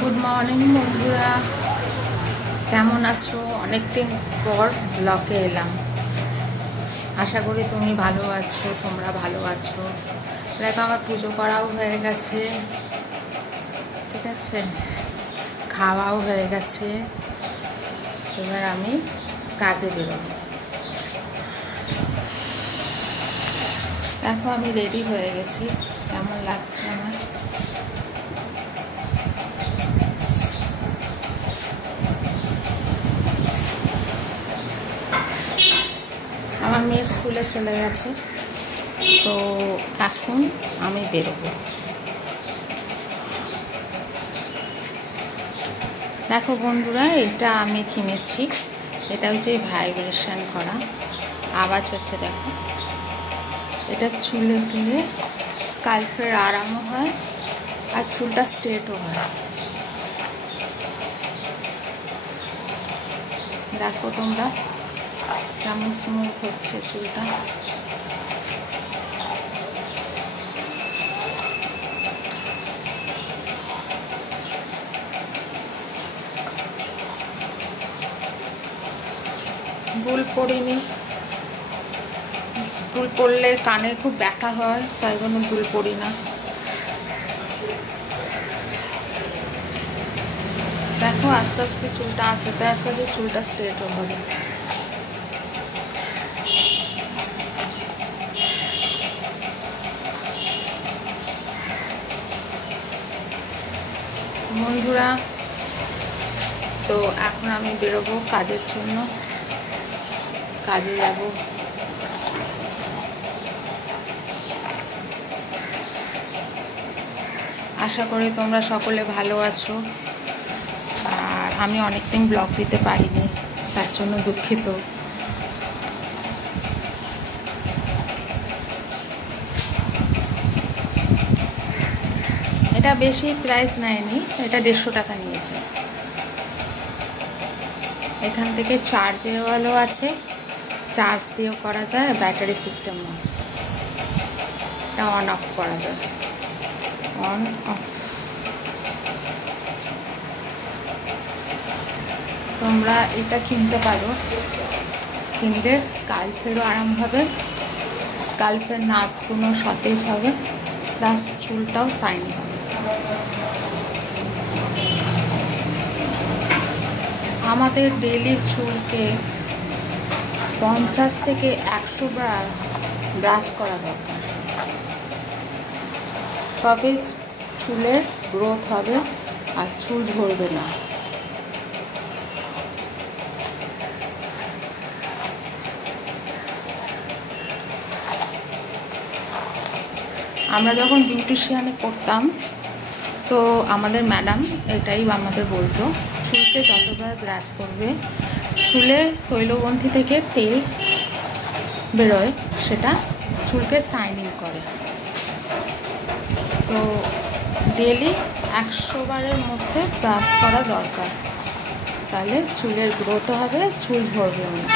Good morning বন্ধুরা, কেমন আছো? অনেকদিন পর ব্লগে এলাম। আশা করি তুমি ভালো আছো, তোমরা ভালো আছো। দেখো, আমার পুজো করাও হয়ে গেছে, ঠিক আছে, খাওয়াও হয়ে গেছে। এবার আমি কাজে বেরোবো। দেখো, আমি রেডি হয়ে গেছি। কেমন লাগছে আমার? আমার মেয়ে স্কুলে চলে গেছে, তো এখন আমি বেরোবো। দেখো বন্ধুরা, এটা আমি কিনেছি। এটা হচ্ছে ভাইব্রেশন করা, আওয়াজ হচ্ছে। দেখো, এটা চুলে দিলে স্কাল্পের আরামও হয় আর চুলটা স্ট্রেটও হয়। দেখো তোমরা কেমন স্মুথ হচ্ছে চুলটা। দুল পরিনি, দুল পরলে কানে খুব ব্যথা হয়, তাই জন্য দুল পরি না। দেখো, আস্তে আস্তে চুলটা আস্তে আস্তে চুলটা স্ট্রেটও হবে। বন্ধুরা, তো এখন আমি বেরোবো কাজের জন্য, কাজে যাব। আশা করি তোমরা সকলে ভালো আছো। আর আমি অনেকদিন ব্লগ দিতে পারিনি, তার জন্য দুঃখিত। এটা বেশি প্রাইস নেয়নি, এটা 150 টাকা নিয়েছে। এখান থেকে চার্জেবলও আছে, চার্জ দিয়েও করা যায়, ব্যাটারি সিস্টেমও আছে। এটা অন অফ করা যায়, অন অফ। তোমরা এটা কিনতে পারো, কিনলে স্কাল্পেরও আরাম হবে, স্কাল্পের নার্ভগুলো সতেজ হবে, প্লাস চুলটাও শাইনি হবে। আমাদের ডেইলি চুলকে 50 থেকে 100 বার ব্রাশ করা দরকার, তবে চুলের গ্রোথ হবে আর চুল ঝরবে না। আমরা যখন বিউটিশিয়ানে পড়তাম, তো আমাদের ম্যাডাম এটাই আমাদের বলতো, চুলকে যতবার ব্রাশ করবে, চুলে তৈলগ্রন্থি থেকে তেল বেরোয়, সেটা চুলকে শাইনিং করে। তো ডেলি 100 বারের মধ্যে ব্রাশ করা দরকার, তাহলে চুলের গ্রোথও হবে, চুল ঝরবেও না।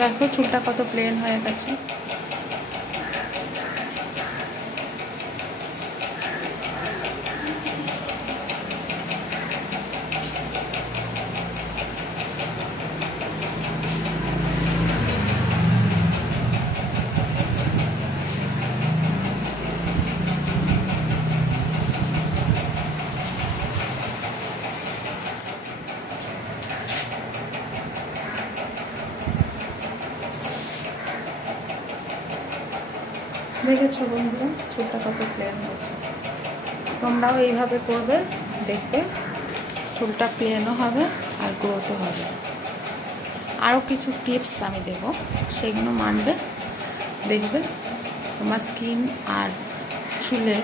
দেখো চুলটা কত প্লেন হয়ে গেছে। দেখেছো বন্ধুরা, চুলটা কত প্লেন হয়েছে। তোমরাও এইভাবে করবে, দেখবে চুলটা প্লেনও হবে আর গ্রোথও হবে। আরও কিছু টিপস আমি দেব, সেগুলো মানবে, দেখবে তোমার স্কিন আর চুলের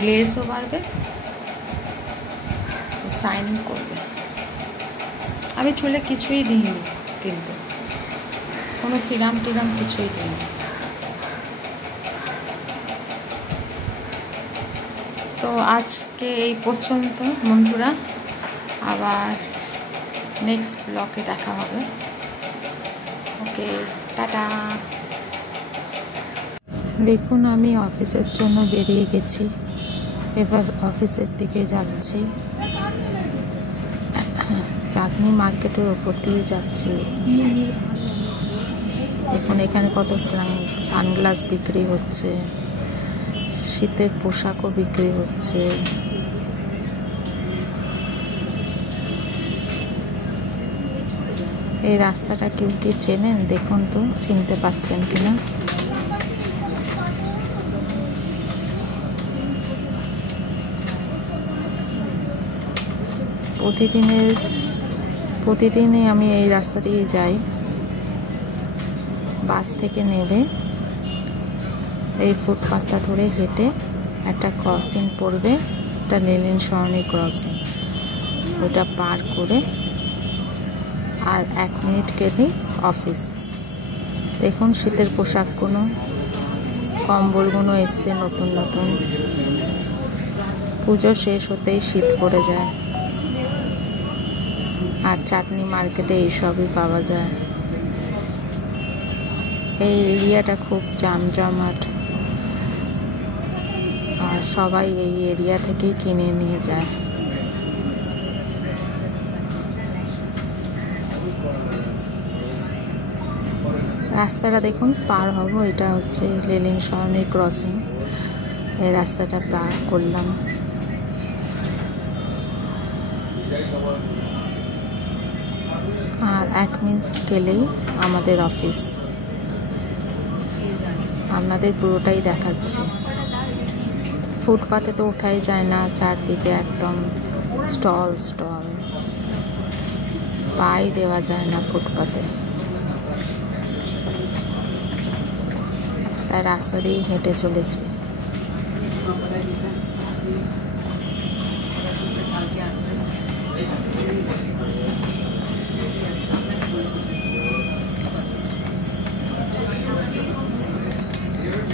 গ্লেজও বাড়বে, শাইনিং করবে। আমি চুলে কিছুই দিইনি, কিন্তু কোনো সিরাম টিরাম কিছুই দিইনি। তো আজকে এই পর্যন্ত বন্ধুরা, আবার নেক্সট ব্লগে দেখা হবে। ওকে, টাটা। দেখুন আমি অফিসের জন্য বেরিয়ে গেছি, এবার অফিসের দিকে যাচ্ছি। চাঁদনি মার্কেটের ওপর দিয়ে যাচ্ছি। দেখুন এখানে কত সানগ্লাস বিক্রি হচ্ছে, শীতের পোশাকও বিক্রি হচ্ছে। এই রাস্তাটা কেউ কি চেনেন? দেখুন তো, চিনতে পারছেন কিনা। প্রতিদিনই আমি এই রাস্তা দিয়ে যাই। বাস থেকে নেমে এই ফুটপাথটা ধরে হেঁটে একটা ক্রসিং পড়বে, একটা লেনিন সরণি ক্রসিং, ওটা পার করে আর 1 মিনিট গেলেই অফিস। দেখুন শীতের পোশাকগুলো, কম্বলগুলো এসছে নতুন নতুন। পুজো শেষ হতেই শীত পড়ে যায়, আর চাঁদনি মার্কেটে এইসবই পাওয়া যায়। এই এরিয়াটা খুব জমজমাট, আর সবাই এই এরিয়া থেকেই কিনে নিয়ে যায়। রাস্তাটা দেখুন পার হব, এটা হচ্ছে লেনিন সরণি ক্রসিং। এই রাস্তাটা পার করলাম। আর 1 মিনিট গেলেই আমাদের অফিস। আপনাদের পুরোটাই দেখাচ্ছি। ফুটপাতে তো ওঠাই যায় না, চারদিকে একদম স্টল, পাই দেওয়া যায় না ফুটপাতে, তাই রাস্তা দিয়েই হেঁটে চলেছি।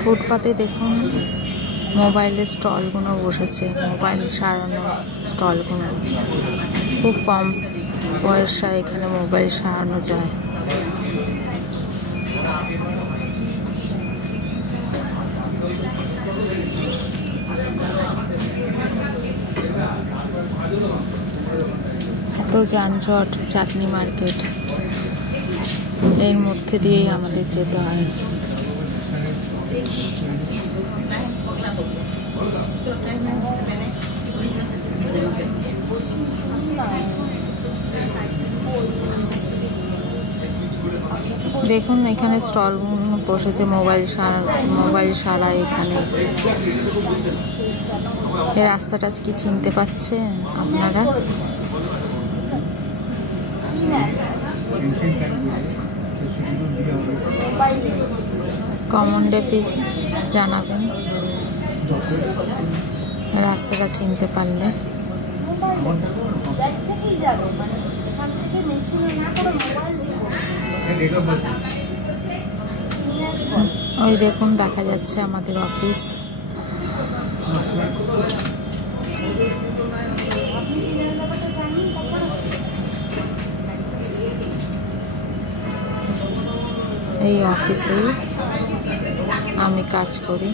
ফুটপাতে দেখুন মোবাইলের স্টলগুলো বসেছে, মোবাইল সারানো স্টলগুলো। খুব কম পয়সায় এখানে মোবাইল সারানো যায়। এত যানজট চাঁদনি মার্কেট, এর মধ্যে দিয়েই আমাদের যেতে হয়। দেখুন এখানে স্টল বসেছে, মোবাইল সারা এখানে। এই রাস্তাটা কি চিনতে পাচ্ছেন আপনারা? কমেন্ট প্লিজ জানাবেন রাস্তাটা চিনতে পারলে। ওই দেখুন দেখা যাচ্ছে আমাদের অফিস। এই অফিসেই আমি কাজ করি।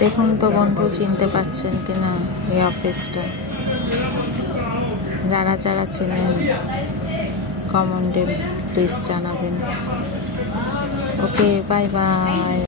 দেখুন তো বন্ধু, চিনতে পারছেন কিনা এই অফিসটা? যারা যারা চেনেন কমেন্টে প্লিজ জানাবেন। ওকে, বাই বাই।